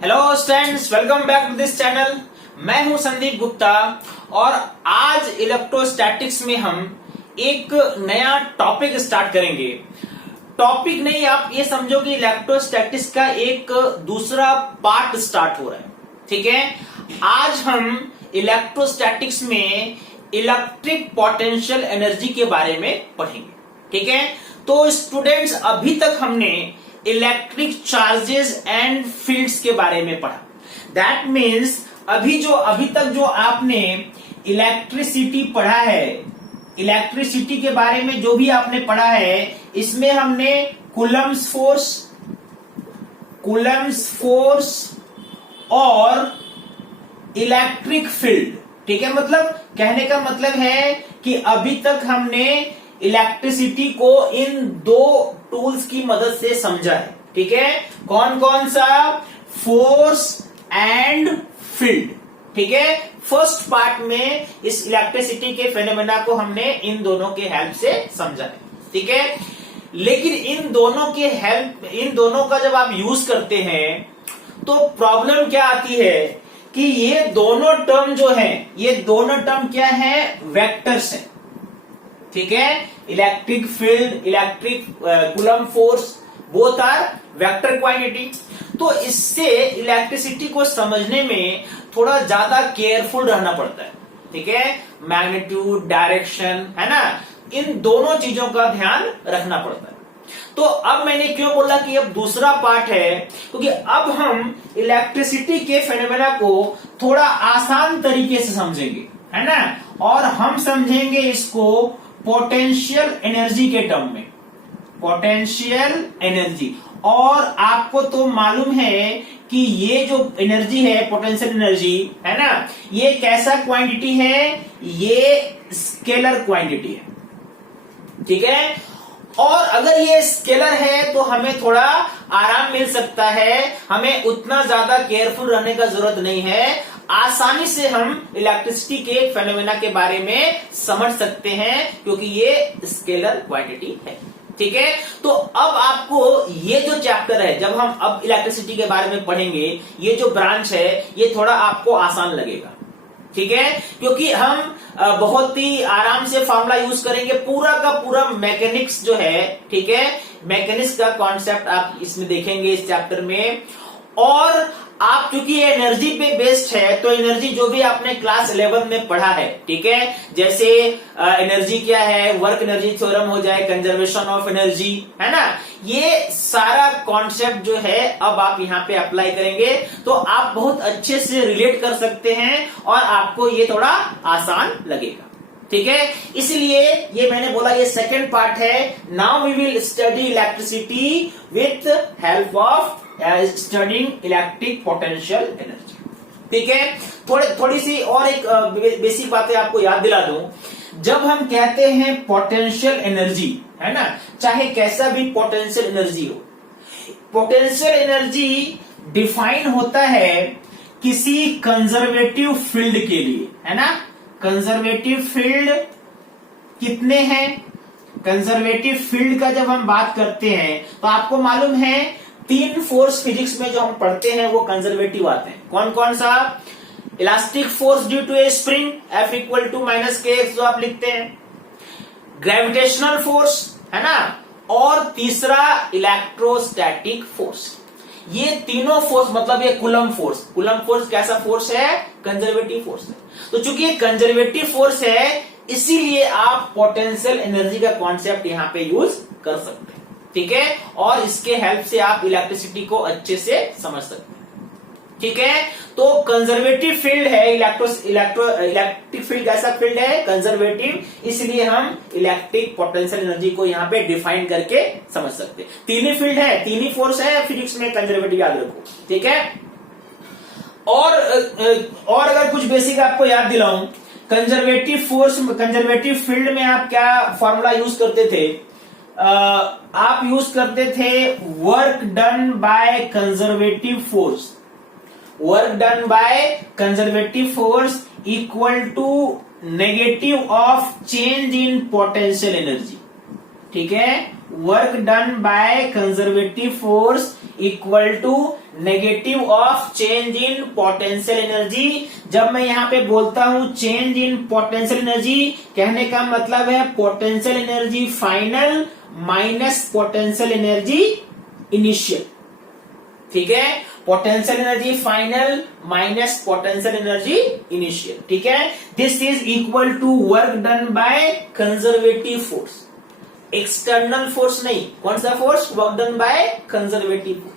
Hello students, welcome back to this channel. मैं हूं संदीप गुप्ता और आज इलेक्ट्रोस्टैटिक्स में हम एक नया टॉपिक स्टार्ट करेंगे। टॉपिक नहीं, आप ये समझो कि इलेक्ट्रोस्टैटिक्स का एक दूसरा पार्ट स्टार्ट हो रहा है। ठीक है, आज हम इलेक्ट्रोस्टैटिक्स में इलेक्ट्रिक पोटेंशियल एनर्जी के बारे में पढ़ेंगे। ठीक है, तो स्टूडेंट्स अभी तक हमने इलेक्ट्रिक चार्जेस एंड फील्ड्स के बारे में पढ़ा। दैट मीन्स अभी तक जो आपने इलेक्ट्रिसिटी पढ़ा है, इलेक्ट्रिसिटी के बारे में जो भी आपने पढ़ा है, इसमें हमने कूलम्ब्स फोर्स और इलेक्ट्रिक फील्ड, ठीक है, मतलब कहने का मतलब है कि अभी तक हमने इलेक्ट्रिसिटी को इन दो टूल्स की मदद से समझा है। ठीक है, कौन कौन सा? Force and field. ठीक है, फर्स्ट पार्ट में इस इलेक्ट्रिसिटी के फेनोमेना को हमने इन दोनों के हेल्प से समझा है। ठीक है, लेकिन इन दोनों का जब आप यूज करते हैं तो प्रॉब्लम क्या आती है कि ये दोनों टर्म जो है, ये दोनों टर्म क्या है? वेक्टर्स हैं। ठीक है, electric field, electric coulomb force, both are vector quantity. तो इससे इलेक्ट्रिसिटी को समझने में थोड़ा ज्यादा केयरफुल रहना पड़ता है। ठीक है, मैग्नीट्यूड, डायरेक्शन, है ना, इन दोनों चीजों का ध्यान रखना पड़ता है। तो अब मैंने क्यों बोला कि अब दूसरा पार्ट है, क्योंकि अब हम इलेक्ट्रिसिटी के फेनोमेना को थोड़ा आसान तरीके से समझेंगे, है ना, और हम समझेंगे इसको पोटेंशियल एनर्जी के टर्म में। पोटेंशियल एनर्जी, और आपको तो मालूम है कि ये जो एनर्जी है, पोटेंशियल एनर्जी, है ना, ये कैसा क्वांटिटी है? ये स्केलर क्वांटिटी है। ठीक है, और अगर ये स्केलर है तो हमें थोड़ा आराम मिल सकता है, हमें उतना ज्यादा केयरफुल रहने का जरूरत नहीं है, आसानी से हम इलेक्ट्रिसिटी के फेनोमेना के बारे में समझ सकते हैं क्योंकि ये स्केलर क्वांटिटी है। ठीक है, तो अब आपको ये जो चैप्टर है, जब हम अब इलेक्ट्रिसिटी के बारे में पढ़ेंगे, ये जो ब्रांच है, ये थोड़ा आपको आसान लगेगा। ठीक है, क्योंकि हम बहुत ही आराम से फॉर्मूला यूज करेंगे, पूरा का पूरा मैकेनिक्स जो है, ठीक है, मैकेनिक्स का कॉन्सेप्ट आप इसमें देखेंगे इस चैप्टर में। और आप चूंकि ये एनर्जी पे बेस्ड है, तो एनर्जी जो भी आपने क्लास 11 में पढ़ा है, ठीक है, जैसे एनर्जी क्या है, वर्क एनर्जी थ्योरम हो जाए, कंजर्वेशन ऑफ एनर्जी, है ना, ये सारा कॉन्सेप्ट जो है अब आप यहाँ पे अप्लाई करेंगे तो आप बहुत अच्छे से रिलेट कर सकते हैं और आपको ये थोड़ा आसान लगेगा। ठीक है, इसलिए ये मैंने बोला ये सेकेंड पार्ट है। Now we will study electricity with help of studying electric potential energy. ठीक है, थोड़ी सी और एक बेसिक बातें आपको याद दिला दूं। जब हम कहते हैं पोटेंशियल एनर्जी, है ना, चाहे कैसा भी पोटेंशियल एनर्जी हो, पोटेंशियल एनर्जी डिफाइन होता है किसी कंजर्वेटिव फील्ड के लिए, है ना। कंजर्वेटिव फील्ड कितने हैं? कंजर्वेटिव फील्ड का जब हम बात करते हैं तो आपको मालूम है 3 फोर्स फिजिक्स में जो हम पढ़ते हैं वो कंजर्वेटिव आते हैं। कौन कौन सा? Elastic force due to a spring F equal to -kx जो आप लिखते हैं, ग्रेविटेशनल फोर्स, है ना, और तीसरा इलेक्ट्रोस्टैटिक फोर्स। ये तीनों फोर्स, मतलब ये कूलम्ब फोर्स कैसा फोर्स है? कंजर्वेटिव फोर्स है। तो चूंकि ये कंजर्वेटिव फोर्स है, इसीलिए आप पोटेंशियल एनर्जी का कॉन्सेप्ट यहां पे यूज कर सकते हैं। ठीक है, और इसके हेल्प से आप इलेक्ट्रिसिटी को अच्छे से समझ सकते हैं। ठीक है, तो कंजर्वेटिव फील्ड है इलेक्ट्रिक फील्ड कैसा फील्ड है? कंजर्वेटिव, इसलिए हम इलेक्ट्रिक पोटेंशियल एनर्जी को यहाँ पे डिफाइन करके समझ सकते हैं। तीन ही फील्ड है, तीन ही फोर्स है फिजिक्स में, कंजर्वेटिव याद रखो। ठीक है, और अगर कुछ बेसिक आपको याद दिलाऊं, कंजर्वेटिव फील्ड में आप क्या फॉर्मूला यूज करते थे? आप यूज करते थे work done by conservative force, work done by conservative force equal to negative of change in potential energy. ठीक है, work done by conservative force equal to negative of change in potential energy. जब मैं यहाँ पे बोलता हूं change in potential energy, कहने का मतलब है potential energy final minus potential energy initial. ठीक है, potential energy final minus potential energy initial. ठीक है, this is equal to work done by conservative force, external force नहीं। कौन सा force? Work done by conservative force.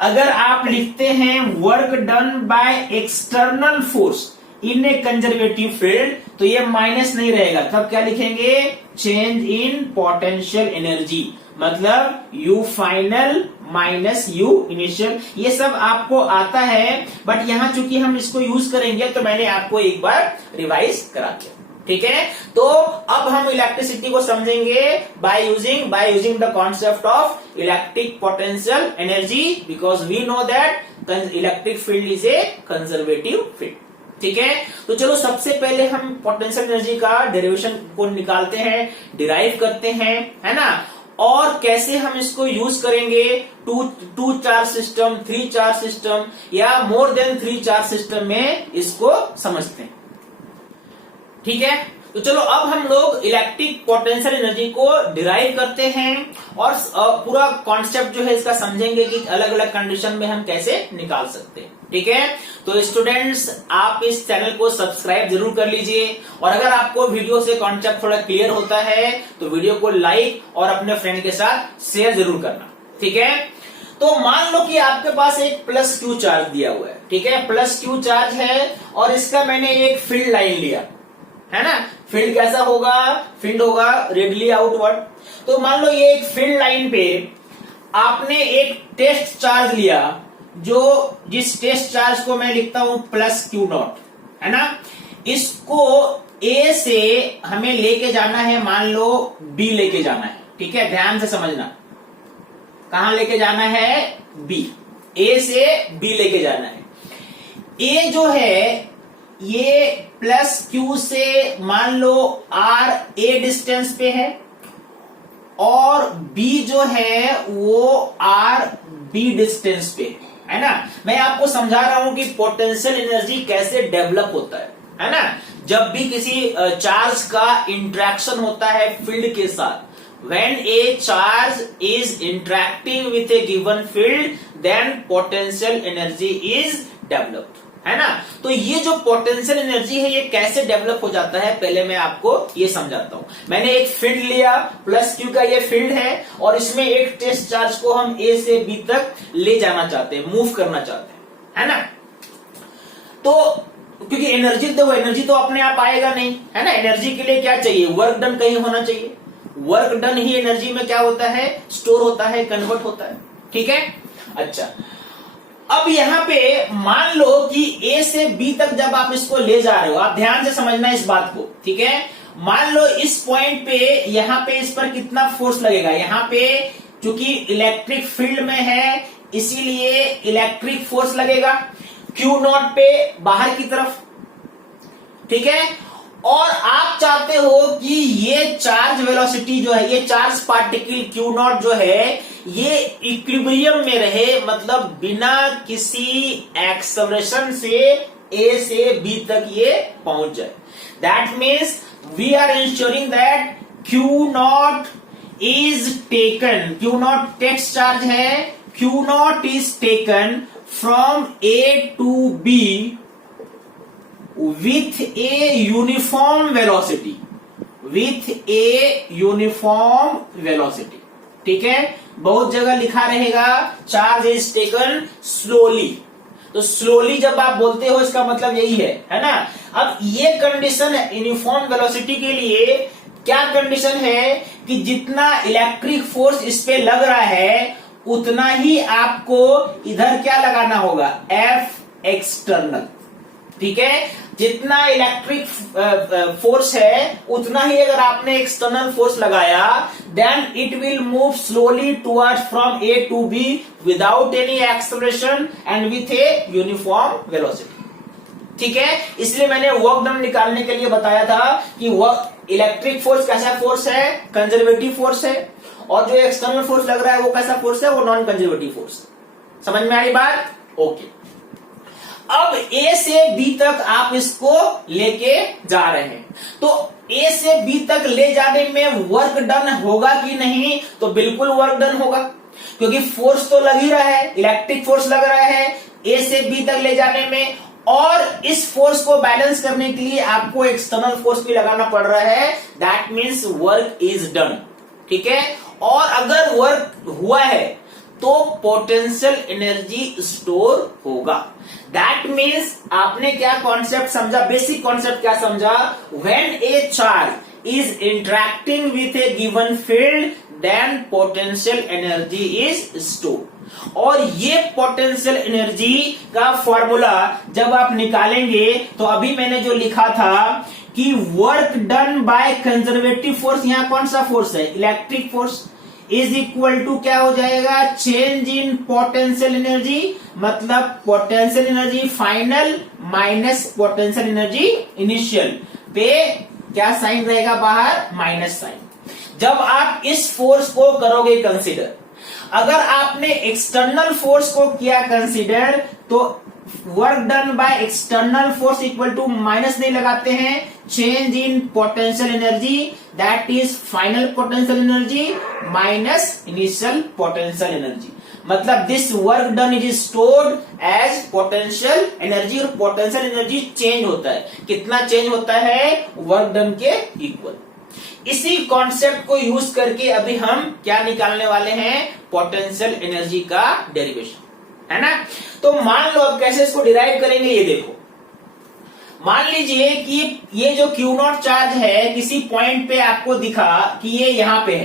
अगर आप लिखते हैं work done by external force in a conservative field, तो ये माइनस नहीं रहेगा, तब क्या लिखेंगे? चेंज इन पोटेंशियल एनर्जी, मतलब U final minus U initial. ये सब आपको आता है, बट यहां चूंकि हम इसको यूज करेंगे तो मैंने आपको एक बार रिवाइज करा दिया। ठीक है, तो अब हम इलेक्ट्रिसिटी को समझेंगे by using the concept of electric potential energy, because we know that electric field is a conservative field. ठीक है, तो चलो सबसे पहले हम पोटेंशियल एनर्जी का डेरिवेशन को निकालते हैं, डिराइव करते हैं, है ना। और कैसे हम इसको यूज करेंगे two charge system, 3 charge system या मोर देन 3 चार्ज सिस्टम में इसको समझते हैं। ठीक है, तो चलो अब हम लोग इलेक्ट्रिक पोटेंशियल एनर्जी को डिराइव करते हैं और पूरा कॉन्सेप्ट जो है इसका समझेंगे कि अलग अलग कंडीशन में हम कैसे निकाल सकते हैं। ठीक है, तो स्टूडेंट्स आप इस चैनल को सब्सक्राइब जरूर कर लीजिए, और अगर आपको वीडियो से कॉन्सेप्ट थोड़ा क्लियर होता है तो वीडियो को लाइक और अपने फ्रेंड के साथ शेयर जरूर करना। ठीक है, तो मान लो कि आपके पास एक प्लस क्यू चार्ज दिया हुआ है। ठीक है, प्लस क्यू चार्ज है और इसका मैंने एक फील्ड लाइन लिया, है ना। फील्ड कैसा होगा? फील्ड होगा रेडियली आउटवर्ड। तो मान लो ये एक फील्ड लाइन पे आपने एक टेस्ट चार्ज लिया, जो जिस टेस्ट चार्ज को मैं लिखता हूं प्लस क्यू नॉट, है ना। इसको ए से हमें लेके जाना है, मान लो बी लेके जाना है। ठीक है, ध्यान से समझना, कहां लेके जाना है? बी। ए से बी लेके जाना है। ए जो है ये प्लस क्यू से मान लो आर ए डिस्टेंस पे है, और बी जो है वो आर बी डिस्टेंस पे है ना। मैं आपको समझा रहा हूं कि पोटेंशियल एनर्जी कैसे डेवलप होता है ना। जब भी किसी चार्ज का इंटरेक्शन होता है फील्ड के साथ, when a charge is interacting with a given field, then potential energy is developed, है ना। तो ये जो पोटेंशियल एनर्जी है ये कैसे डेवलप हो जाता है, पहले मैं आपको ये समझाता हूं। मैंने एक फील्ड लिया, प्लस क्यू का ये फील्ड है, और इसमें एक टेस्ट चार्ज को हम ए से बी तक ले जाना चाहते हैं, मूव करना चाहते हैं, है ना। तो क्योंकि एनर्जी तो अपने आप आएगा नहीं, है ना। एनर्जी के लिए क्या चाहिए? वर्क डन कहीं होना चाहिए। वर्क डन ही एनर्जी में क्या होता है? स्टोर होता है, कन्वर्ट होता है। ठीक है, अच्छा अब यहां पे मान लो कि ए से बी तक जब आप इसको ले जा रहे हो, आप ध्यान से समझना इस बात को। ठीक है, मान लो इस पॉइंट पे यहां पे इस पर कितना फोर्स लगेगा? यहां पे चूंकि इलेक्ट्रिक फील्ड में है इसीलिए इलेक्ट्रिक फोर्स लगेगा क्यू नॉट पे बाहर की तरफ। ठीक है, और आप चाहते हो कि ये चार्ज वेलोसिटी जो है, ये चार्ज पार्टिकल क्यू नॉट जो है ये इक्विलिब्रियम में रहे, मतलब बिना किसी एक्सेलरेशन से ए से बी तक ये पहुंच जाए। That means we are ensuring that Q naught is taken, Q naught test charge है, Q naught is taken from A to B with a uniform velocity, with a uniform velocity। ठीक है, बहुत जगह लिखा रहेगा चार्ज इज टेकन स्लोली, तो slowly जब आप बोलते हो इसका मतलब यही है ना। अब ये कंडीशन है यूनिफॉर्म वेलोसिटी के लिए, क्या कंडीशन है कि जितना इलेक्ट्रिक फोर्स इस पे लग रहा है उतना ही आपको इधर क्या लगाना होगा? F external. ठीक है, जितना इलेक्ट्रिक फोर्स है उतना ही अगर आपने एक्सटर्नल फोर्स लगाया, then it will move slowly towards from A to B without any acceleration and with a uniform velocity. ठीक है, इसलिए मैंने वर्क डन निकालने के लिए बताया था कि वर्क इलेक्ट्रिक फोर्स कैसा फोर्स है? कंजर्वेटिव फोर्स है। और जो एक्सटर्नल फोर्स लग रहा है वो कैसा फोर्स है? वो नॉन कंजर्वेटिव फोर्स। समझ में आ रही बात? ओके। अब ए से बी तक आप इसको लेके जा रहे हैं, तो ए से बी तक ले जाने में वर्क डन होगा कि नहीं? तो बिल्कुल वर्क डन होगा, क्योंकि फोर्स तो लग ही रहा है, इलेक्ट्रिक फोर्स लग रहा है ए से बी तक ले जाने में। और इस फोर्स को बैलेंस करने के लिए आपको एक्सटर्नल फोर्स भी लगाना पड़ रहा है, that means work is done. ठीक है। और अगर वर्क हुआ है तो पोटेंशियल एनर्जी स्टोर होगा। दैट मीन्स आपने क्या कॉन्सेप्ट समझा? बेसिक कॉन्सेप्ट क्या समझा? When a charge is interacting with a given field then potential energy is store. और ये पोटेंशियल एनर्जी का फॉर्मूला जब आप निकालेंगे तो अभी मैंने जो लिखा था कि work done by conservative force, यहां कौन सा फोर्स है? Electric force, is equal to क्या हो जाएगा? चेंज इन पोटेंशियल एनर्जी, मतलब potential energy final minus potential energy initial पे क्या साइन रहेगा बाहर? Minus sign. जब आप इस फोर्स को करोगे कंसीडर, अगर आपने एक्सटर्नल फोर्स को किया कंसीडर तो work done by external force equal to minus नहीं लगाते हैं, change in potential energy that is final potential energy minus initial potential energy. मतलब this work done is stored as potential energy, और potential energy change होता है। कितना change होता है? वर्क डन के इक्वल। इसी कॉन्सेप्ट को यूज करके अभी हम क्या निकालने वाले हैं? पोटेंशियल एनर्जी का डेरिवेशन, है ना। तो मान लो अब कैसे इसको डिराइव करेंगे, ये देखो। मान लीजिए कि ये जो क्यू नॉट चार्ज है किसी पॉइंट पे आपको दिखा कि ये यहां पे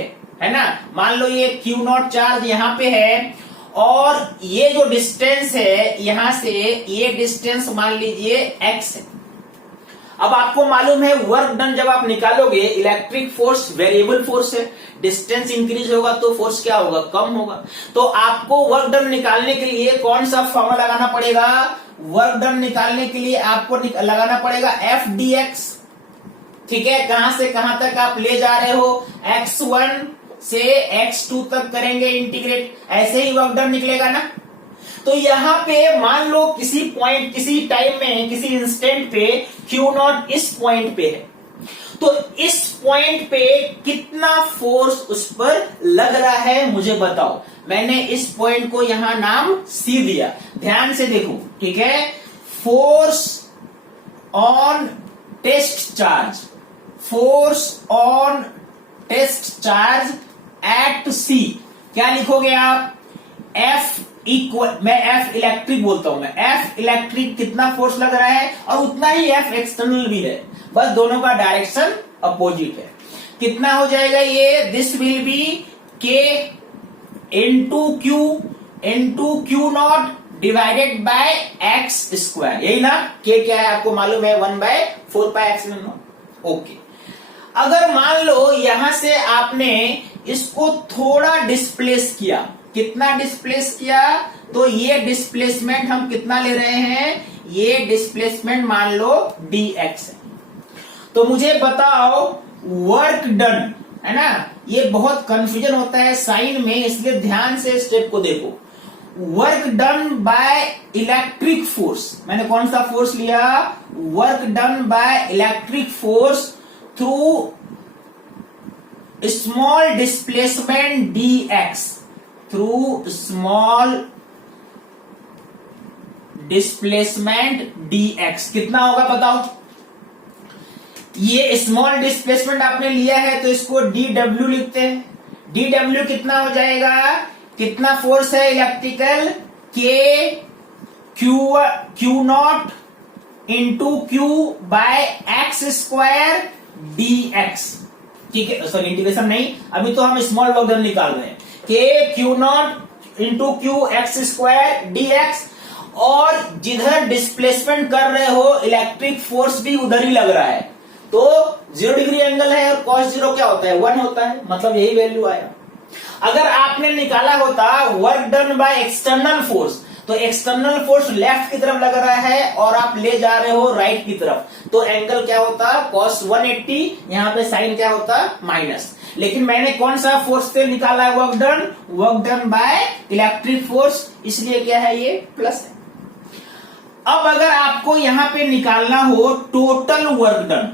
है ना। मान लो ये क्यू नॉट चार्ज यहां पे है, और ये जो डिस्टेंस है यहां से ये डिस्टेंस मान लीजिए x है। अब आपको मालूम है वर्क डन जब आप निकालोगे, इलेक्ट्रिक फोर्स वेरिएबल फोर्स है, डिस्टेंस इंक्रीज होगा तो फोर्स क्या होगा? कम होगा। तो आपको वर्क डन निकालने के लिए कौन सा फॉर्मूला लगाना पड़ेगा? वर्क डन निकालने के लिए आपको लगाना पड़ेगा एफ डी एक्स। ठीक है। कहां से कहां तक आप ले जा रहे हो? x1 से x2 तक करेंगे इंटीग्रेट, ऐसे ही वर्क डन निकलेगा ना। तो यहां पे मान लो किसी पॉइंट, किसी टाइम में, किसी इंस्टेंट पे क्यू नॉट इस पॉइंट पे है, तो इस पॉइंट पे कितना फोर्स उस पर लग रहा है मुझे बताओ। मैंने इस पॉइंट को यहां नाम सी दिया, ध्यान से देखो। ठीक है। Force on test charge, force on test charge at C, क्या लिखोगे आप? एफ इक्वल, मैं एफ इलेक्ट्रिक बोलता हूं, मैं एफ इलेक्ट्रिक कितना फोर्स लग रहा है, और उतना ही एफ एक्सटर्नल भी है, बस दोनों का डायरेक्शन अपोजिट है। कितना हो जाएगा ये? दिस विल बी के into Q not divided by x square, यही ना। के क्या है आपको मालूम है? 1/4πε0। ओके। अगर मान लो यहां से आपने इसको थोड़ा डिस्प्लेस किया, कितना डिस्प्लेस किया? तो ये डिस्प्लेसमेंट हम कितना ले रहे हैं? ये डिस्प्लेसमेंट मान लो dx है। तो मुझे बताओ वर्क डन, है ना। ये बहुत कंफ्यूजन होता है साइन में, इसलिए ध्यान से स्टेप को देखो। Work done by electric force, मैंने कौन सा फोर्स लिया? Work done by electric force through small displacement dx, through small displacement dx कितना होगा बताओ? ये स्मॉल डिस्प्लेसमेंट आपने लिया है तो इसको dw लिखते हैं। dw कितना हो जाएगा? कितना फोर्स है electrical? k q naught into q by x square dx। ठीक है, सॉरी इंटीग्रेशन नहीं, अभी तो हम स्मॉल वर्क डन निकाल रहे हैं। के Q naught into Q x square dx, और जिधर डिस्प्लेसमेंट कर रहे हो इलेक्ट्रिक फोर्स भी उधर ही लग रहा है, तो 0 डिग्री एंगल है, और cos 0 क्या होता है? 1 होता है, मतलब यही वैल्यू आया। अगर आपने निकाला होता work done by external force, तो एक्सटर्नल फोर्स लेफ्ट की तरफ लग रहा है और आप ले जा रहे हो राइट की तरफ, तो एंगल क्या होता cos 180, यहाँ पे साइन क्या होता माइनस। लेकिन मैंने कौन सा फोर्स से निकाला है work done by electric force, इसलिए क्या है ये प्लस है। अब अगर आपको यहाँ पे निकालना हो टोटल वर्क डन,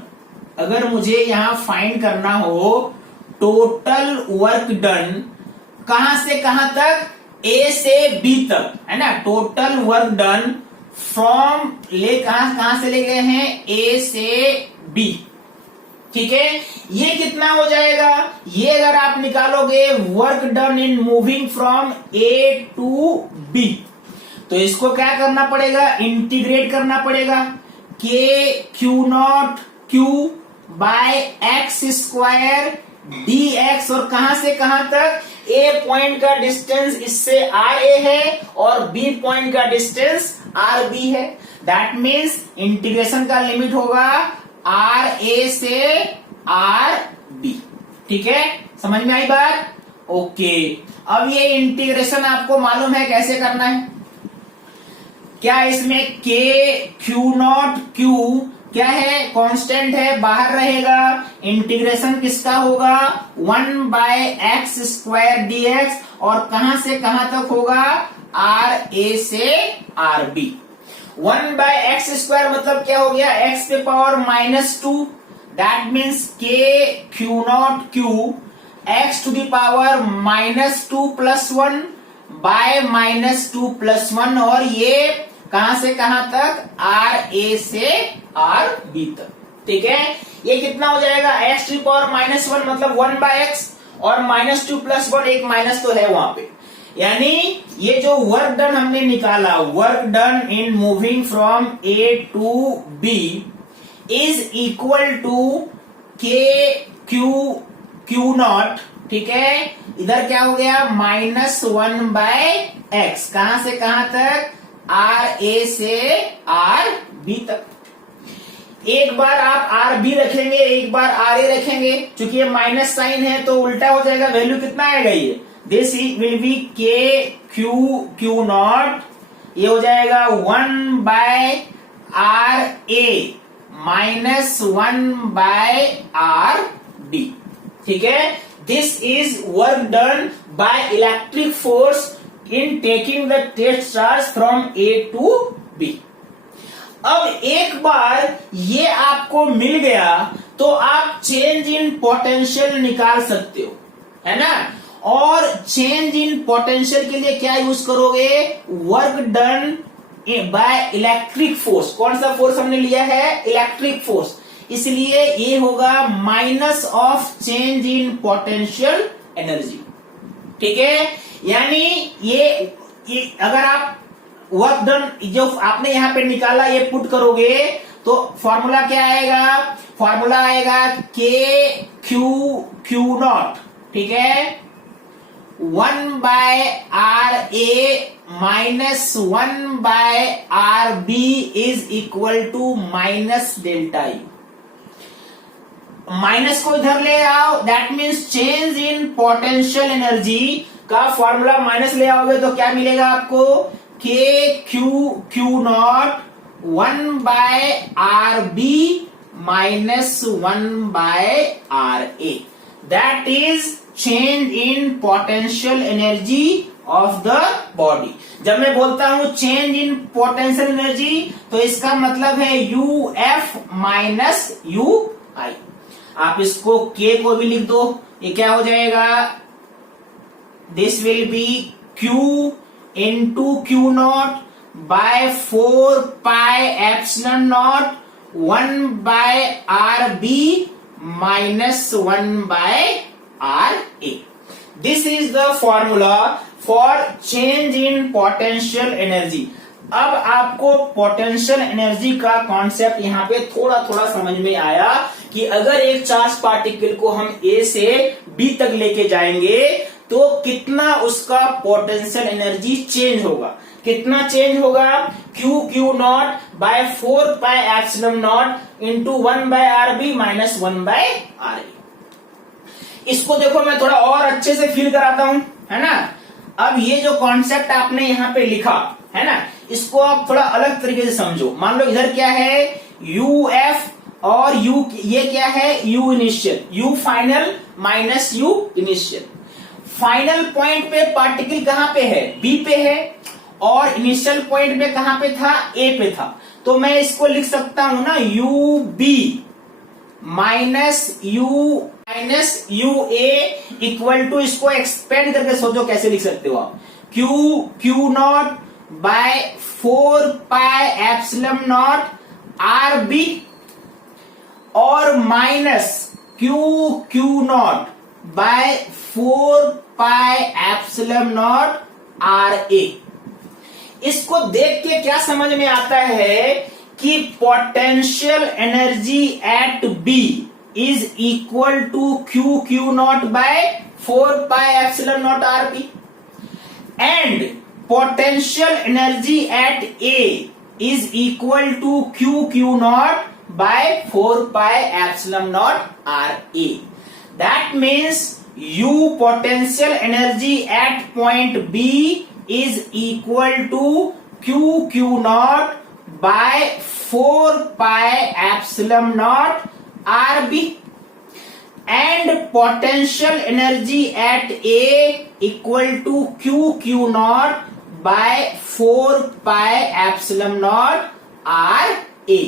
अगर मुझे यहां फाइंड करना हो टोटल वर्क डन कहां से कहां तक, ए से बी तक, है ना, टोटल वर्क डन फ्रॉम कहां से ले गए हैं, ए से बी, ठीक है। ये कितना हो जाएगा, ये अगर आप निकालोगे work done in moving from A to B, तो इसको क्या करना पड़ेगा, इंटीग्रेट करना पड़ेगा, k Q naught q by x square d x, और कहां से कहां तक, ए पॉइंट का डिस्टेंस इससे आर ए है और बी पॉइंट का डिस्टेंस आर बी है। दैट मीन्स इंटीग्रेशन का लिमिट होगा आर ए से आर बी, ठीक है, समझ में आई बात, ओके। अब ये इंटीग्रेशन आपको मालूम है कैसे करना है, क्या इसमें के क्यू नॉट क्यू क्या है, कांस्टेंट है, बाहर रहेगा, इंटीग्रेशन किसका होगा 1 by x square d x, और कहां से कहां तक होगा, आर ए से R B. 1 by x square मतलब क्या हो गया, एक्स के power -2, that means k Q naught q x to the power -2 + 1 by -2 + 1, और ये कहां से कहां तक, आर ए से आर बी तक, ठीक है। ये कितना हो जाएगा, एक्स टू पावर -1 मतलब 1 बाय एक्स, और -2 + 1, एक माइनस तो है वहां पे, यानी ये जो वर्क डन हमने निकाला, work done in moving from A to B is equal to k Q naught, ठीक है, इधर क्या हो गया -1 बाय एक्स, कहां से कहां तक, आर ए से आर बी तक। एक बार आप आर बी रखेंगे, एक बार आर ए रखेंगे, चूंकि ये माइनस साइन है तो उल्टा हो जाएगा, वैल्यू कितना आएगा, ये this will be K Q naught, ये हो जाएगा 1 by R A -1 by R D, ठीक है। This is work done by electric force in taking the test charge from A to B। अब एक बार ये आपको मिल गया तो आप चेंज इन पोटेंशियल निकाल सकते हो, है ना, और चेंज इन पोटेंशियल के लिए क्या यूज करोगे, work done by electric force. कौन सा फोर्स हमने लिया है, इलेक्ट्रिक फोर्स, इसलिए ये होगा minus of change in potential energy, ठीक है। यानी ये अगर आप वर्क डन जो आपने यहां पे निकाला ये पुट करोगे तो फॉर्मूला क्या आएगा, फॉर्मूला आएगा के क्यू नॉट, ठीक है, 1 by R A -1 by R B is equal to -delta U. Minus को इधर ले आओ, that means change in potential energy का फॉर्मूला माइनस ले आओगे तो क्या मिलेगा आपको, K Q naught 1 by R B -1 by R A, that is change in potential energy of the body. जब मैं बोलता हूं चेंज इन पोटेंशियल एनर्जी तो इसका मतलब है यू एफ - यू आई। आप इसको के को भी लिख दो, ये क्या हो जाएगा, this will B Q into Q naught by 4 pi epsilon naught 1 by RB minus 1 by RA. This is the formula for change in potential energy. अब आपको पोटेंशियल एनर्जी का कॉन्सेप्ट यहाँ पे थोड़ा थोड़ा समझ में आया कि अगर एक चार्ज पार्टिकल को हम ए से बी तक लेके जाएंगे तो कितना उसका पोटेंशियल एनर्जी चेंज होगा, कितना चेंज होगा, Q naught by 4 pi epsilon naught into 1 by R B minus 1 by R A. इसको देखो मैं थोड़ा और अच्छे से फील कराता हूं, है ना। अब ये जो कॉन्सेप्ट आपने यहाँ पे लिखा है ना। इसको आप थोड़ा अलग तरीके से समझो। मान लो इधर क्या है, यूएफ और यू, ये क्या है, you initial, you final minus U initial. Final point पे पार्टिकल कहां पे है, बी पे है, और इनिशियल पॉइंट पे कहां पे था, ए पे था। तो मैं इसको लिख सकता हूं ना, U B minus U A equal to, इसको एक्सपेंड करके सोचो कैसे लिख सकते हो आप, q naught by 4 pi epsilon naught r B, और minus q naught by 4 pi epsilon naught r A. इसको देख के क्या समझ में आता है कि potential energy at B is equal to Q naught by 4 pi epsilon naught r B, and potential energy at A is equal to Q naught by 4 pi epsilon naught RA. That means U potential energy at point B is equal to Q naught by 4 pi epsilon naught RB, and potential energy at A equal to Q naught by 4 pi epsilon naught RA.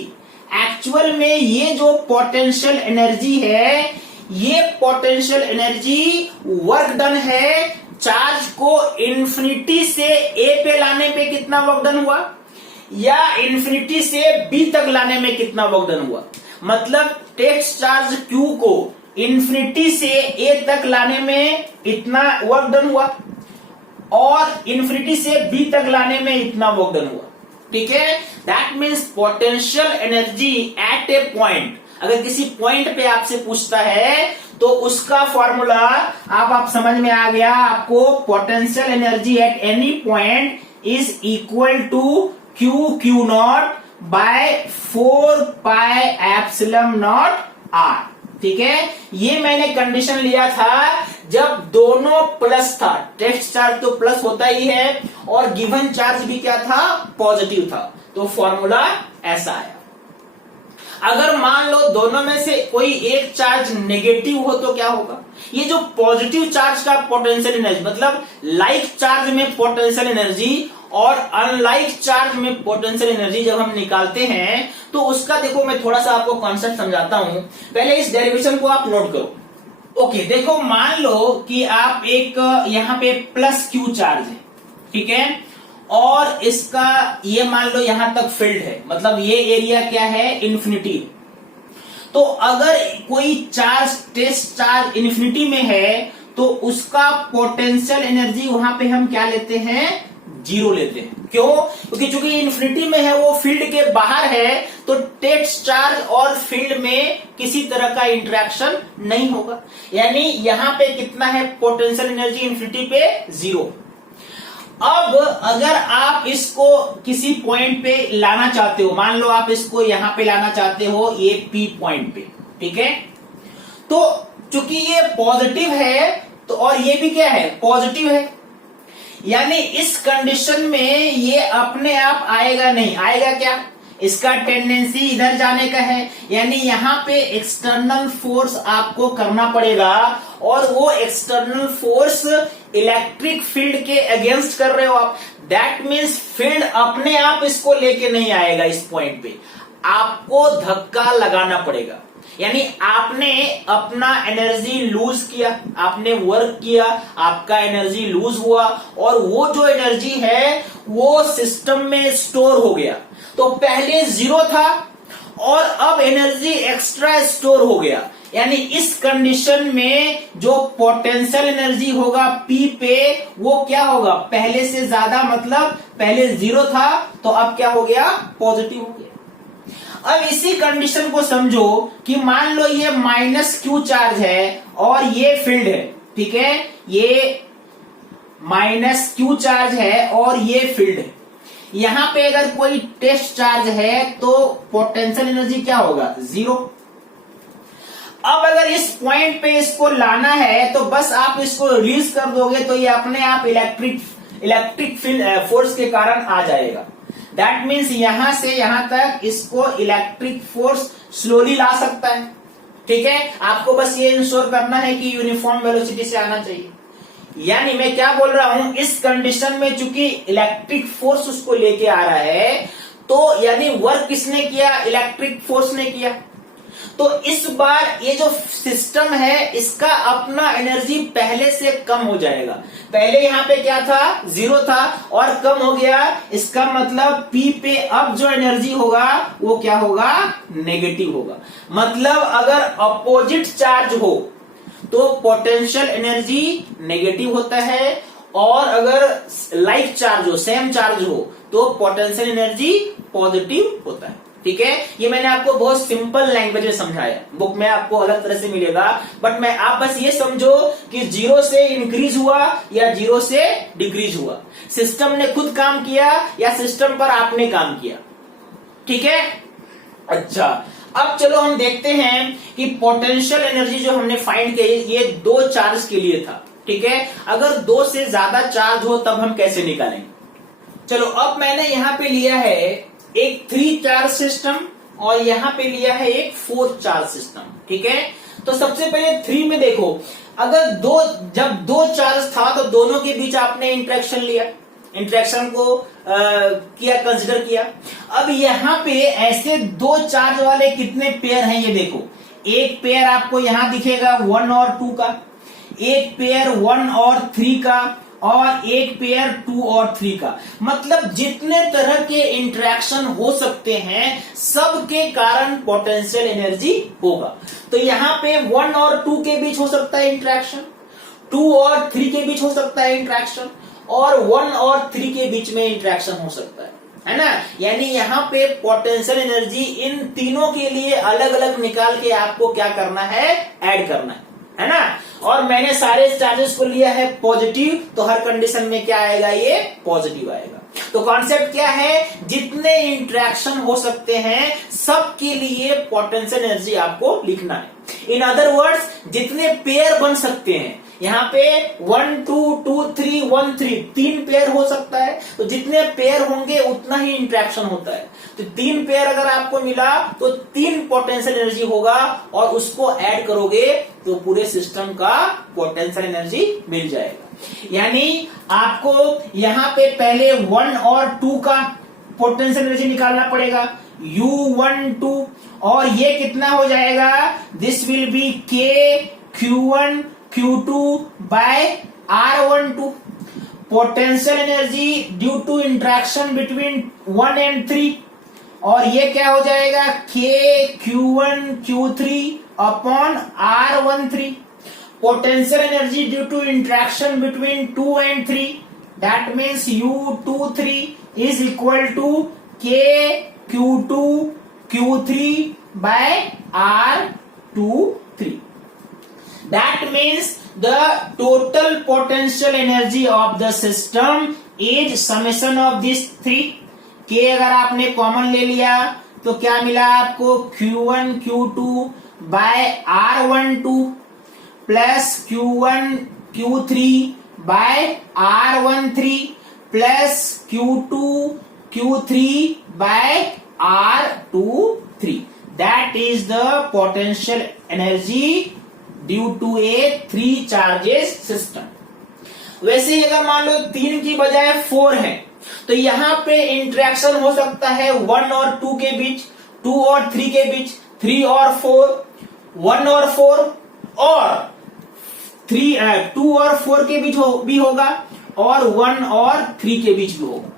Actual में ये जो potential energy है, ये potential energy work done है charge को infinity से ए पे लाने पे कितना वर्क डन हुआ, या इन्फिनिटी से बी तक लाने में कितना वर्क डन हुआ। मतलब टेस्ट चार्ज क्यू को इन्फिनिटी से ए तक लाने में इतना वर्क डन हुआ, और इन्फिनिटी से बी तक लाने में इतना वर्क डन हुआ। ठीक है, that means potential energy at A point, अगर किसी पॉइंट पे आपसे पूछता है तो उसका फॉर्मूला आप समझ में आ गया आपको। Potential energy at any point is equal to Q naught by 4 pi epsilon naught r. ठीक है, ये मैंने कंडीशन लिया था जब दोनों प्लस था, टेस्ट चार्ज तो प्लस होता ही है और गिवन चार्ज भी क्या था, पॉजिटिव था, तो फॉर्मूला ऐसा आया। अगर मान लो दोनों में से कोई एक चार्ज नेगेटिव हो तो क्या होगा, ये जो पॉजिटिव चार्ज का पोटेंशियल एनर्जी, मतलब लाइक चार्ज में पोटेंशियल एनर्जी और अनलाइक चार्ज में पोटेंशियल एनर्जी जब हम निकालते हैं तो उसका देखो मैं थोड़ा सा आपको कॉन्सेप्ट समझाता हूं। पहले इस डेरिवेशन को आप नोट करो। ओके, देखो मान लो कि आप एक यहां पे प्लस क्यू चार्ज है, ठीक है, और इसका ये मान लो यहां तक फील्ड है, मतलब ये एरिया क्या है, इन्फिनिटी। तो अगर कोई चार्ज टेस्ट चार्ज इन्फिनिटी में है तो उसका पोटेंशियल एनर्जी वहां पे हम क्या लेते हैं, 0 लेते हैं। क्यों, क्योंकि चूंकि इन्फिनिटी में है, वो फील्ड के बाहर है, तो टेस्ट चार्ज और फील्ड में किसी तरह का इंटरेक्शन नहीं होगा। यानी यहां पे कितना है पोटेंशियल एनर्जी, इन्फिनिटी पे 0। अब अगर आप इसको किसी पॉइंट पे लाना चाहते हो, मान लो आप इसको यहां पे लाना चाहते हो, ये पी पॉइंट पे, ठीक है, तो चूंकि ये पॉजिटिव है तो और ये भी क्या है, पॉजिटिव है, यानी इस कंडीशन में ये अपने आप आएगा नहीं। आएगा क्या, इसका टेंडेंसी इधर जाने का है, यानी यहां पे एक्सटर्नल फोर्स आपको करना पड़ेगा, और वो एक्सटर्नल फोर्स इलेक्ट्रिक फील्ड के अगेंस्ट कर रहे हो आप। दैट मीन्स फील्ड अपने आप इसको लेके नहीं आएगा, इस पॉइंट पे आपको धक्का लगाना पड़ेगा। यानी आपने अपना एनर्जी लूज किया, आपने वर्क किया, आपका एनर्जी लूज हुआ, और वो जो एनर्जी है वो सिस्टम में स्टोर हो गया। तो पहले 0 था और अब एनर्जी एक्स्ट्रा स्टोर हो गया, यानी इस कंडीशन में जो पोटेंशियल एनर्जी होगा पी पे, वो क्या होगा, पहले से ज्यादा, मतलब पहले 0 था तो अब क्या हो गया, पॉजिटिव हो गया। अब इसी कंडीशन को समझो कि मान लो ये माइनस क्यू चार्ज है और ये फील्ड है, ठीक है, ये माइनस क्यू चार्ज है और ये फील्ड है। यहां पे अगर कोई टेस्ट चार्ज है तो पोटेंशियल एनर्जी क्या होगा, 0। अब अगर इस पॉइंट पे इसको लाना है तो बस आप इसको रिलीज कर दोगे तो ये अपने आप इलेक्ट्रिक फील्ड फोर्स के कारण आ जाएगा। दैट मीन्स यहां से यहां तक इसको इलेक्ट्रिक फोर्स स्लोली ला सकता है। ठीक है, आपको बस ये इंश्योर करना है कि यूनिफॉर्म वेलोसिटी से आना चाहिए। यानी मैं क्या बोल रहा हूं, इस कंडीशन में चूंकि इलेक्ट्रिक फोर्स उसको लेके आ रहा है, तो यानी वर्क किसने किया, इलेक्ट्रिक फोर्स ने किया। तो इस बार ये जो सिस्टम है इसका अपना एनर्जी पहले से कम हो जाएगा। पहले यहां पे क्या था, 0 था और कम हो गया। इसका मतलब P पे अब जो एनर्जी होगा वो क्या होगा, नेगेटिव होगा। मतलब अगर अपोजिट चार्ज हो तो पोटेंशियल एनर्जी नेगेटिव होता है, और अगर लाइक चार्ज हो, सेम चार्ज हो, तो पोटेंशियल एनर्जी पॉजिटिव होता है। ठीक है, ये मैंने आपको बहुत सिंपल लैंग्वेज में समझाया, बुक में आपको अलग तरह से मिलेगा, बट मैं आप बस ये समझो कि 0 से इंक्रीज हुआ या 0 से डिक्रीज हुआ, सिस्टम ने खुद काम किया या सिस्टम पर आपने काम किया। ठीक है, अच्छा अब चलो हम देखते हैं कि पोटेंशियल एनर्जी जो हमने फाइंड की ये 2 चार्ज के लिए था। ठीक है, अगर 2 से ज्यादा चार्ज हो तब हम कैसे निकालेंगे। चलो अब मैंने यहां पे लिया है एक 3 चार्ज सिस्टम और यहां पे लिया है एक 4 चार्ज सिस्टम। ठीक है, तो सबसे पहले 3 में देखो, अगर जब 2 चार्ज था तो दोनों के बीच आपने इंटरेक्शन लिया, इंटरेक्शन को कंसिडर किया। अब यहां पे ऐसे 2 चार्ज वाले कितने पेयर हैं ये देखो, एक पेयर आपको यहां दिखेगा 1 और 2 का, एक पेयर 1 और 3 का, और एक पेयर 2 और 3 का। मतलब जितने तरह के इंटरेक्शन हो सकते हैं सबके कारण पोटेंशियल एनर्जी होगा। तो यहाँ पे 1 और 2 के बीच हो सकता है इंटरेक्शन, 2 और 3 के बीच हो सकता है इंटरेक्शन, और 1 और 3 के बीच में इंटरेक्शन हो सकता है ना। यानी यहाँ पे पोटेंशियल एनर्जी इन तीनों के लिए अलग अलग निकाल के आपको क्या करना है, ऐड करना है ना। और मैंने सारे चार्जेस को लिया है पॉजिटिव, तो हर कंडीशन में क्या आएगा, ये पॉजिटिव आएगा। तो कॉन्सेप्ट क्या है, जितने इंटरेक्शन हो सकते हैं सबके लिए पोटेंशियल एनर्जी आपको लिखना है। इन अदर वर्ड्स जितने पेयर बन सकते हैं, यहाँ पे 1 2 2 3 1 3 3 पेयर हो सकता है, तो जितने पेयर होंगे उतना ही इंटरेक्शन होता है। तो 3 पेयर अगर आपको मिला तो 3 पोटेंशियल एनर्जी होगा, और उसको ऐड करोगे तो पूरे सिस्टम का पोटेंशियल एनर्जी मिल जाएगा। यानी आपको यहाँ पे पहले 1 और 2 का पोटेंशियल एनर्जी निकालना पड़ेगा, U12, और ये कितना हो जाएगा, this will be K Q1 Q2 by R12, potential energy due to interaction between 1 and 3, और ये क्या हो जाएगा, K Q1 Q3 upon R13, potential energy due to interaction between 2 and 3, that means U23 is equal to K Q2 Q3 by R23. That means the total potential energy of the system is summation of these 3. K अगर आपने common ले लिया तो क्या मिला आपको, Q1 Q2 by R12 plus Q1 Q3 by R13 plus Q2 Q3 by R23. That is the potential energy due to a 3 charges system. वैसे ही अगर मान लो 3 की बजाय 4 है, तो यहां पे इंटरेक्शन हो सकता है 1 और 2 के बीच, 2 और 3 के बीच, 3 और 4, 1 और 4, और 2 और 4 के बीच भी होगा, और 1 और 3 के बीच भी होगा।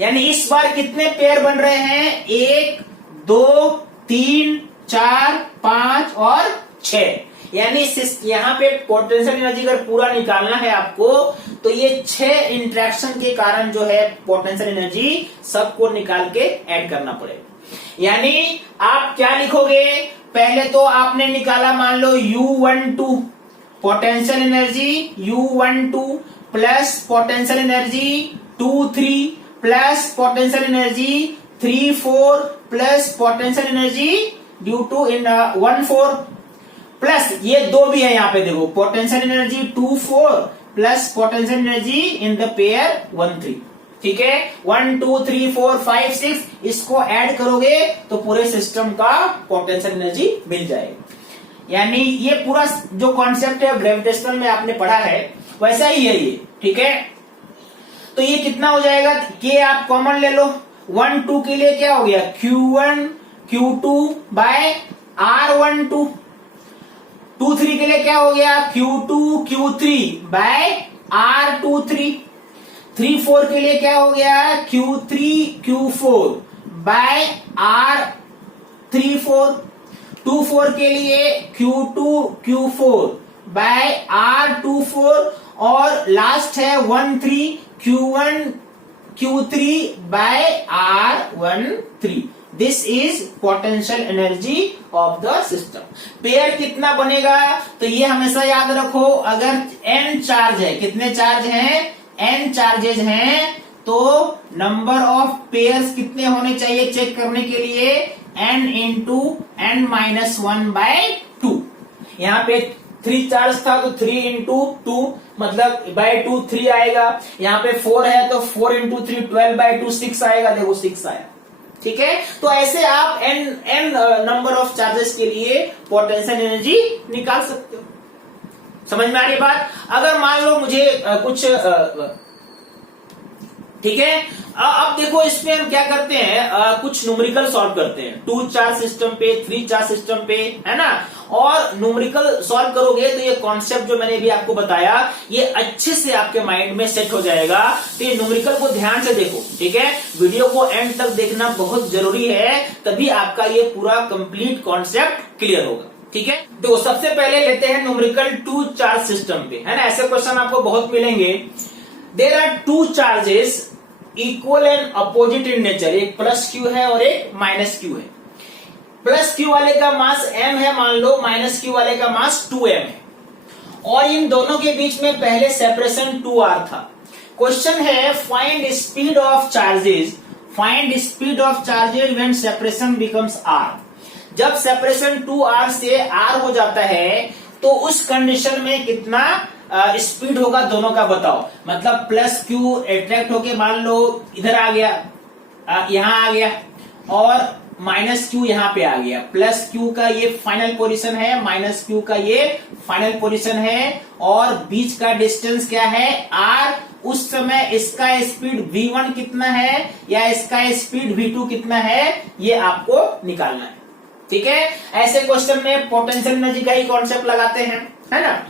यानी इस बार कितने पेयर बन रहे हैं, 1 2 3 4 5 और 6। यानी यहाँ पे पोटेंशियल एनर्जी अगर पूरा निकालना है आपको, तो ये 6 इंटरेक्शन के कारण जो है पोटेंशियल एनर्जी सबको निकाल के ऐड करना पड़ेगा। यानी आप क्या लिखोगे, पहले तो आपने निकाला मान लो U12, potential energy U12 plus potential energy 2-3 plus potential energy 3-4 plus potential energy due to 1-4, plus ये 2 भी है यहाँ पे देखो, potential energy 2-4 plus potential energy in the pair 1 3। ठीक है, 1 2 3 4 5 6 इसको ऐड करोगे तो पूरे सिस्टम का पोटेंशियल एनर्जी मिल जाएगी। यानी ये पूरा जो कॉन्सेप्ट है ग्रेविटेशनल में आपने पढ़ा है वैसा ही है ये। ठीक है, तो ये कितना हो जाएगा, के आप कॉमन ले लो, 1 2 के लिए क्या हो गया, Q1 Q2 बाय R12, 2 3 के लिए क्या हो गया, Q2 Q3 बाय R23, 3 4 के लिए क्या हो गया, Q3 Q4 बाय R34, 2 4 के लिए Q2 Q4 बाय R24 और लास्ट है 1 3 Q1 Q3 by R13। This is potential energy of the system. Pair कितना बनेगा, तो ये हमेशा याद रखो, अगर n चार्ज है, कितने चार्ज हैं, n चार्जेज हैं, तो नंबर ऑफ पेयर्स कितने होने चाहिए चेक करने के लिए, n into n minus 1 by 2। यहाँ पे 3 चार्ज था तो 3 इंटू 2 मतलब बाय 2 3 आएगा, यहाँ पे 4 है तो 4 इंटू 3 12 बाय 2 6 आएगा, देखो 6 आया। ठीक है, तो ऐसे आप n नंबर ऑफ चार्जेस के लिए पोटेंशियल एनर्जी निकाल सकते हो। समझ में आ रही बात। अगर मान लो मुझे कुछ ठीक है, अब देखो इसमें हम क्या करते हैं, कुछ न्यूमेरिकल सॉल्व करते हैं, 2 चार्ज सिस्टम पे, 3 चार्ज सिस्टम पे, है ना। और न्यूमेरिकल सॉल्व करोगे तो ये कॉन्सेप्ट जो मैंने भी आपको बताया ये अच्छे से आपके माइंड में सेट हो जाएगा। तो ये न्यूमेरिकल को ध्यान से देखो, ठीक है, वीडियो को एंड तक देखना बहुत जरूरी है, तभी आपका ये पूरा कंप्लीट कॉन्सेप्ट क्लियर होगा। ठीक है, तो सबसे पहले लेते हैं न्यूमेरिकल 2 चार्ज सिस्टम पे, है ना। ऐसे क्वेश्चन आपको बहुत मिलेंगे। There are 2 charges equal and opposite in nature, एक प्लस क्यू है और एक माइनस क्यू है। प्लस क्यू वाले का मास m है मान लो, माइनस क्यू वाले का मास 2m है, और इन दोनों के बीच में पहले सेपरेशन 2r था। क्वेश्चन है find speed of charges, find speed of charges when separation becomes r। जब सेपरेशन 2r से r हो जाता है तो उस कंडीशन में कितना स्पीड होगा दोनों का बताओ। मतलब प्लस क्यू अट्रैक्ट होके मान लो इधर आ गया, यहां आ गया, और माइनस क्यू यहां पे आ गया। प्लस क्यू का ये फाइनल पोजीशन है, माइनस क्यू का ये फाइनल पोजीशन है, और बीच का डिस्टेंस क्या है, r। उस समय इसका स्पीड v1 कितना है या इसका स्पीड v2 कितना है, ये आपको निकालना है। ठीक है, ऐसे क्वेश्चन में पोटेंशियल एनर्जी का ही कॉन्सेप्ट लगाते हैं, है ना।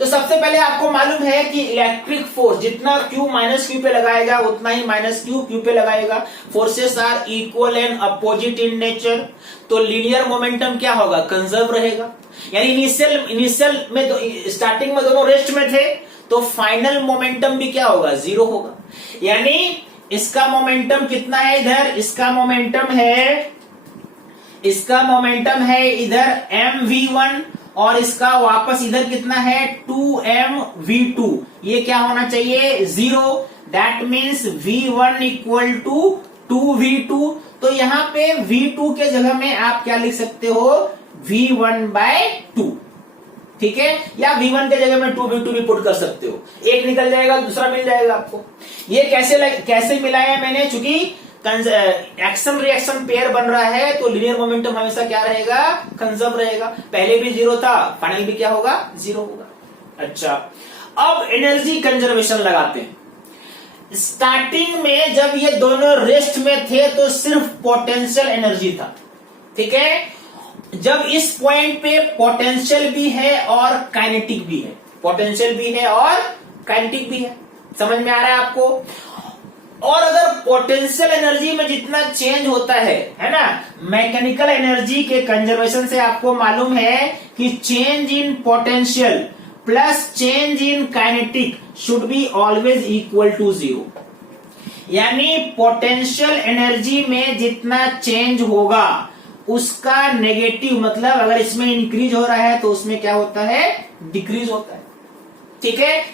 तो सबसे पहले आपको मालूम है कि इलेक्ट्रिक फोर्स जितना Q माइनस क्यू पे लगाएगा उतना ही माइनस क्यू पे लगाएगा। Forces are equal and opposite in nature, तो लीनियर मोमेंटम क्या होगा, कंजर्व रहेगा। यानी इनिशियल में तो स्टार्टिंग में दोनों रेस्ट में थे, तो फाइनल मोमेंटम भी क्या होगा, 0 होगा। यानी इसका मोमेंटम कितना है इधर, इसका मोमेंटम है इधर mv1, और इसका वापस इधर कितना है 2mv2। ये क्या होना चाहिए, 0। That means v1 equal to 2v2। तो यहाँ पे v2 के जगह में आप क्या लिख सकते हो, v1 बाय 2। ठीक है, या v1 के जगह में 2v2 भी पुट कर सकते हो, एक निकल जाएगा दूसरा मिल जाएगा आपको। ये कैसे मिलाया मैंने, चूंकि एक्शन रिएक्शन पेयर बन रहा है तो लीनियर मोमेंटम हमेशा क्या रहेगा, कंजर्व रहेगा। पहले भी 0 था, फाइनल भी क्या होगा, 0 होगा। अच्छा, अब एनर्जी कंजर्वेशन लगाते हैं। स्टार्टिंग में जब ये दोनों रेस्ट में थे तो सिर्फ पोटेंशियल एनर्जी था। ठीक है, जब इस पॉइंट पे पोटेंशियल भी है और काइनेटिक भी है, पोटेंशियल भी है और काइनेटिक भी है। समझ में आ रहा है आपको। और अगर पोटेंशियल एनर्जी में जितना चेंज होता है ना, मैकेनिकल एनर्जी के कंजर्वेशन से आपको मालूम है कि change in potential plus change in kinetic should be always equal to 0। यानी पोटेंशियल एनर्जी में जितना चेंज होगा उसका नेगेटिव, मतलब अगर इसमें इंक्रीज हो रहा है तो उसमें क्या होता है, डिक्रीज होता है। ठीक है,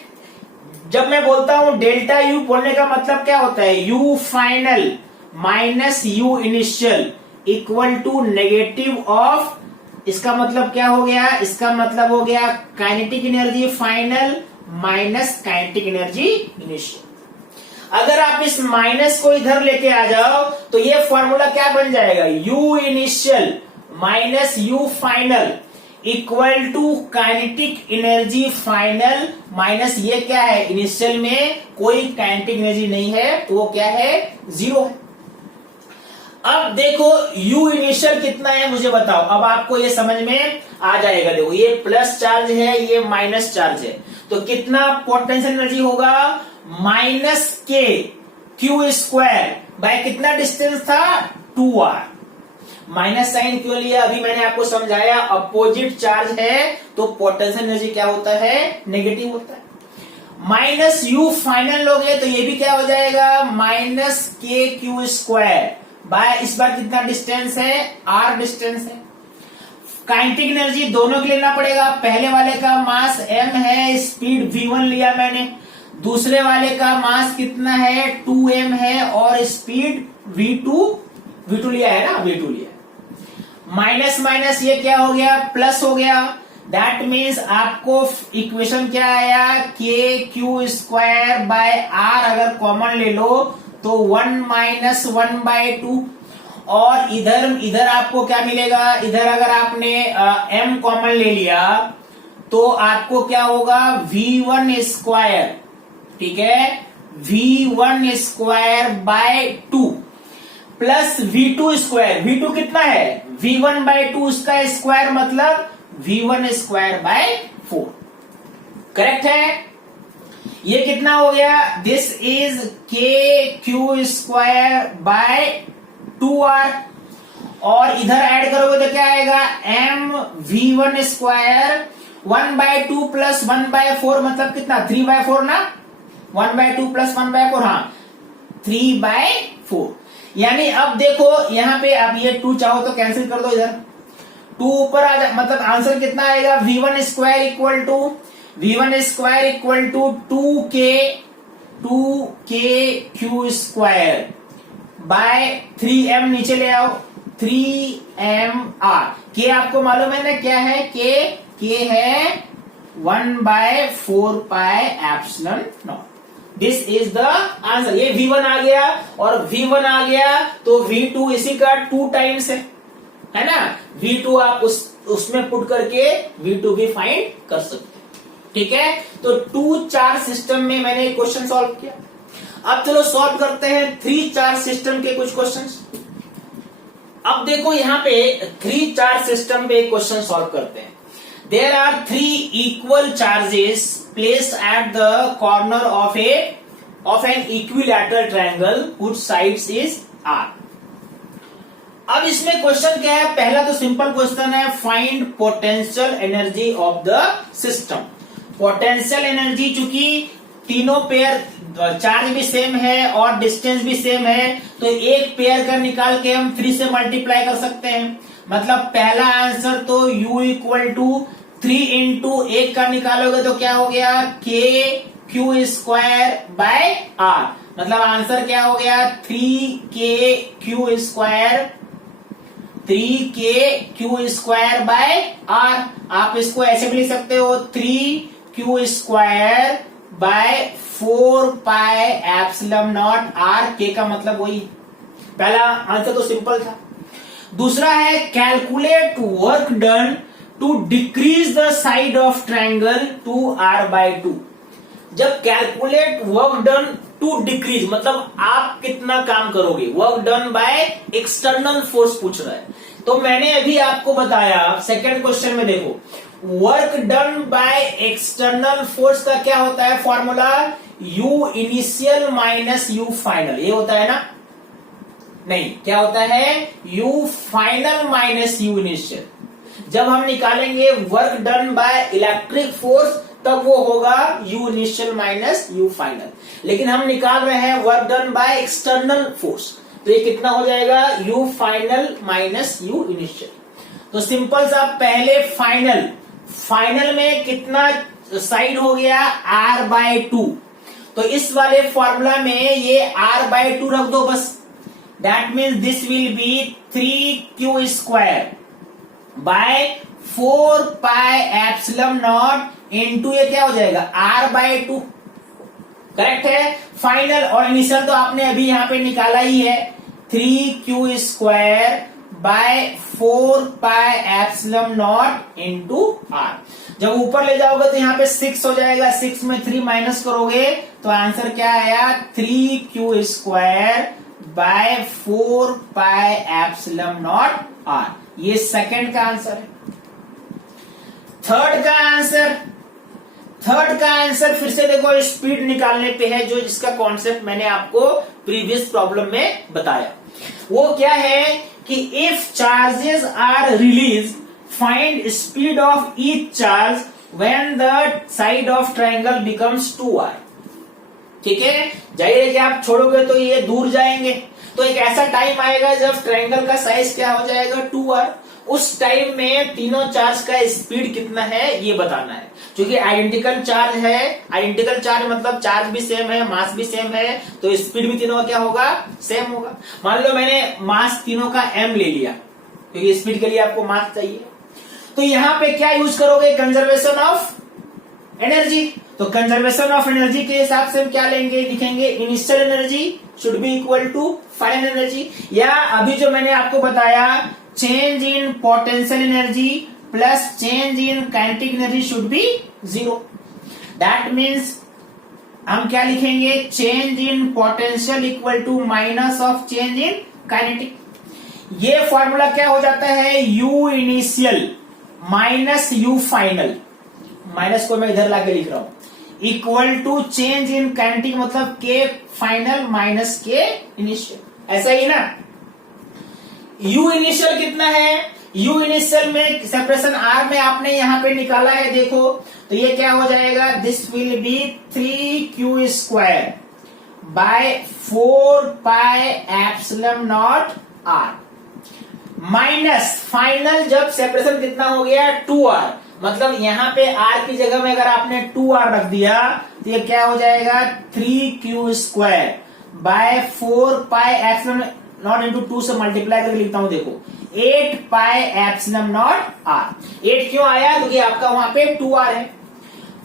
जब मैं बोलता हूं डेल्टा यू बोलने का मतलब क्या होता है, U final minus U initial equal to negative of, इसका मतलब क्या हो गया, इसका मतलब हो गया kinetic energy final minus kinetic energy initial. अगर आप इस माइनस को इधर लेके आ जाओ तो ये फॉर्मूला क्या बन जाएगा, U initial minus U final equal to kinetic energy final minus ये क्या है, इनिशियल में कोई काइनेटिक एनर्जी नहीं है तो वो क्या है, 0 है। अब देखो u इनिशियल कितना है मुझे बताओ, अब आपको ये समझ में आ जाएगा। देखो ये प्लस चार्ज है, ये माइनस चार्ज है, तो कितना पोटेंशियल एनर्जी होगा, माइनस के क्यू स्क्वायर बाय कितना डिस्टेंस था, 2r। माइनस साइन क्यों लिया, अभी मैंने आपको समझाया, अपोजिट चार्ज है तो पोटेंशियल एनर्जी क्या होता है, नेगेटिव होता है। माइनस यू फाइनल लोगे तो ये भी क्या हो जाएगा, माइनस के क्यू स्क्वायर बाय इस बार कितना डिस्टेंस है, r डिस्टेंस है। काइनेटिक एनर्जी दोनों के लेना पड़ेगा, पहले वाले का मास m है, स्पीड v1 लिया मैंने, दूसरे वाले का मास कितना है, 2m है और स्पीड v2 लिया है ना, v2 लिया है। माइनस माइनस ये क्या हो गया, प्लस हो गया। दैट मीन्स आपको इक्वेशन क्या आया, के क्यू स्क्वायर बाय r अगर कॉमन ले लो तो 1 माइनस 1/2 और इधर आपको क्या मिलेगा, इधर अगर आपने m कॉमन ले लिया तो आपको क्या होगा, v1 स्क्वायर, ठीक है, v1 square by 2 plus v2 square, v2 कितना है, v1/2 उसका स्क्वायर मतलब v1 स्क्वायर बाय 4। करेक्ट है, ये कितना हो गया, दिस इज के क्यू स्क्वायर बाय 2r और इधर ऐड करोगे तो क्या आएगा, m v1 स्क्वायर 1/2 प्लस 1/4 मतलब कितना, 3/4 ना, 1/2 प्लस 1/4, हाँ 3/4। यानी अब देखो यहाँ पे आप ये 2 चाहो तो कैंसिल कर दो, इधर 2 ऊपर आ जा, मतलब आंसर कितना आएगा, v1 square equal to 2k Q square by 3m, नीचे ले आओ 3mr। के आपको मालूम है ना क्या है, के है 1/4 पाई epsilon not. This is the answer. ये v1 आ गया और v1 आ गया तो v2 इसी का 2 टाइम्स है ना, v2 आप उसमें पुट करके v2 भी फाइंड कर सकते हैं। ठीक है, तो 2 चार्ज सिस्टम में मैंने क्वेश्चन सॉल्व किया। अब चलो सॉल्व करते हैं 3 चार्ज सिस्टम के कुछ क्वेश्चंस। अब देखो यहाँ पे 3 चार्ज सिस्टम पे क्वेश्चन सॉल्व करते हैं। There are 3 equal charges placed at the corner of an equilateral triangle which sides is r। अब इसमें क्वेश्चन क्या है, पहला तो सिंपल क्वेश्चन है, find potential energy of the system. Potential energy चूंकि तीनों पेयर चार्ज भी सेम है और डिस्टेंस भी सेम है तो एक पेयर का निकाल के हम 3 से मल्टीप्लाई कर सकते हैं। मतलब पहला आंसर तो u इक्वल टू 3 इंटू एक का निकालोगे तो क्या हो गया, k Q square bye r। मतलब आंसर क्या हो गया, 3k Q square bye r। आप इसको ऐसे भी लिख सकते हो 3q square by 4 pi epsilon not r। k का मतलब वही, पहला आंसर तो सिंपल था। दूसरा है calculate work done to decrease the side of triangle to r/2। जब calculate work done to decrease मतलब आप कितना काम करोगे, work done by external force पूछ रहा है। तो मैंने अभी आपको बताया सेकंड क्वेश्चन में, देखो work done by external force का क्या होता है formula, u initial minus u final. ये होता है ना, नहीं क्या होता है, u final minus u initial. जब हम निकालेंगे work done by electric force तब वो होगा u initial minus u final. लेकिन हम निकाल रहे हैं work done by external force, तो ये कितना हो जाएगा, u final minus u initial. तो सिंपल सा पहले फाइनल में कितना साइड हो गया, r/2। तो इस वाले फॉर्मूला में ये r/2 रख दो बस। That means this will B 3q square by 4 pi epsilon naught into ये क्या हो जाएगा r/2, करेक्ट है। फाइनल और इनिशियल तो आपने अभी यहां पे निकाला ही है, 3q² बाय 4πε0 इंटू r। जब ऊपर ले जाओगे तो यहाँ पे 6 हो जाएगा, 6 में 3 माइनस करोगे तो आंसर क्या आया, 3q² बाय 4πε0 r। ये सेकंड का आंसर है। थर्ड का आंसर फिर से देखो, स्पीड निकालने पे है, जो जिसका कॉन्सेप्ट मैंने आपको प्रीवियस प्रॉब्लम में बताया। वो क्या है कि if charges are release, find speed of each charge when the side of triangle becomes 2r। ठीक है, जाहिर है कि आप छोड़ोगे तो ये दूर जाएंगे, तो एक ऐसा टाइम आएगा जब ट्रायंगल का साइज क्या हो जाएगा, 2r। उस टाइम में तीनों चार्ज का स्पीड कितना है ये बताना है। क्योंकि आइडेंटिकल चार्ज है, आइडेंटिकल चार्ज मतलब चार्ज भी सेम है, मास भी सेम है, तो स्पीड भी तीनों का क्या होगा, सेम होगा। मान लो मैंने मास तीनों का m ले लिया, क्योंकि स्पीड के लिए आपको मास चाहिए, तो यहां पे क्या यूज करोगे, कंजर्वेशन ऑफ एनर्जी। तो कंजर्वेशन ऑफ एनर्जी के हिसाब से हम क्या लेंगे, लिखेंगे initial energy should be equal to final energy, या अभी जो मैंने आपको बताया change in potential energy plus change in kinetic energy should be 0। That means हम क्या लिखेंगे, change in potential equal to minus of change in kinetic. ये फॉर्मूला क्या हो जाता है, u initial minus u final, minus को मैं इधर लाके लिख रहा हूं, equal to change in kinetic मतलब k final minus k initial. ऐसा ही ना, u इनिशियल कितना है, u इनिशियल में सेपरेशन r में आपने यहां पे निकाला है, देखो तो ये क्या हो जाएगा, this will be 3q² by 4πε0 r minus final जब सेपरेशन कितना हो गया 2r, मतलब यहां पे r की जगह में अगर आपने 2r रख दिया तो ये क्या हो जाएगा, 3q² बाय 4πε0 इंटू 2 से मल्टीप्लाई करके लिखता हूं, देखो 8πε0 r। 8 क्यों आया, क्योंकि आपका वहां पे 2r है।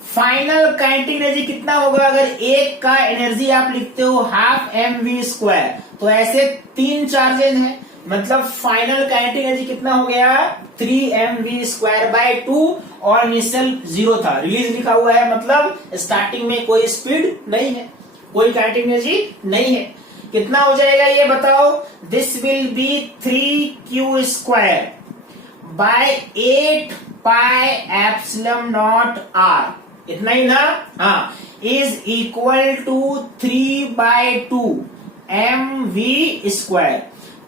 फाइनल काइनेटिक एनर्जी कितना होगा, अगर एक का एनर्जी आप लिखते हो हाफ mv², तो ऐसे 3 चार्जेस हैं, मतलब फाइनल काइनेटिक एनर्जी कितना हो गया, 3mv²/2, और इनिशियल 0 था, रिलीज लिखा हुआ है, मतलब स्टार्टिंग में कोई स्पीड नहीं है, कोई काइनेटिक एनर्जी नहीं है। कितना हो जाएगा ये बताओ, this will be 3q² by 8πε0 r, इतना ही ना, हाँ, is equal to 3/2 mv²।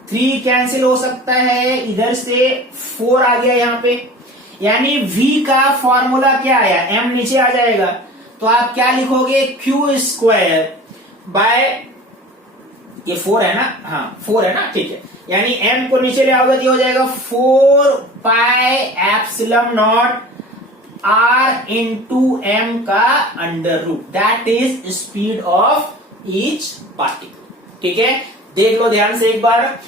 3 cancel हो सकता है, इधर से 4 आ गया यहाँ पे, यानी v का फॉर्मूला क्या आया, m नीचे आ जाएगा, तो आप क्या लिखोगे, q² बाय, ये 4 है ना, हाँ 4 है ना, ठीक है, यानी m को नीचे ले आओगे तो हो जाएगा 4πε0 r इंटू m का under root, that is speed of each particle. ठीक है, देख लो ध्यान से एक बार।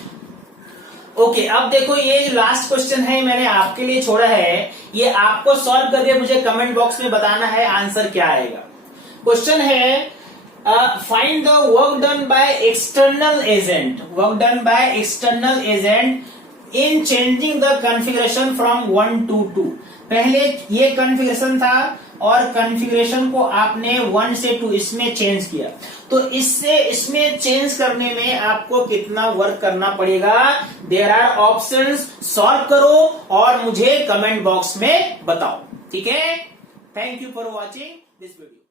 ओके, अब देखो ये लास्ट क्वेश्चन है, मैंने आपके लिए छोड़ा है, ये आपको सॉल्व करके मुझे कमेंट बॉक्स में बताना है आंसर क्या आएगा। क्वेश्चन है, find the work done by external agent, work done by external agent in changing the configuration from 1 to 2। पहले ये कॉन्फ़िगरेशन था और कॉन्फ़िगरेशन को आपने 1 से 2 इसमें चेंज किया, तो इससे इसमें चेंज करने में आपको कितना वर्क करना पड़ेगा, देयर आर ऑप्शंस, सॉल्व करो और मुझे कमेंट बॉक्स में बताओ। ठीक है, thank you for watching this video.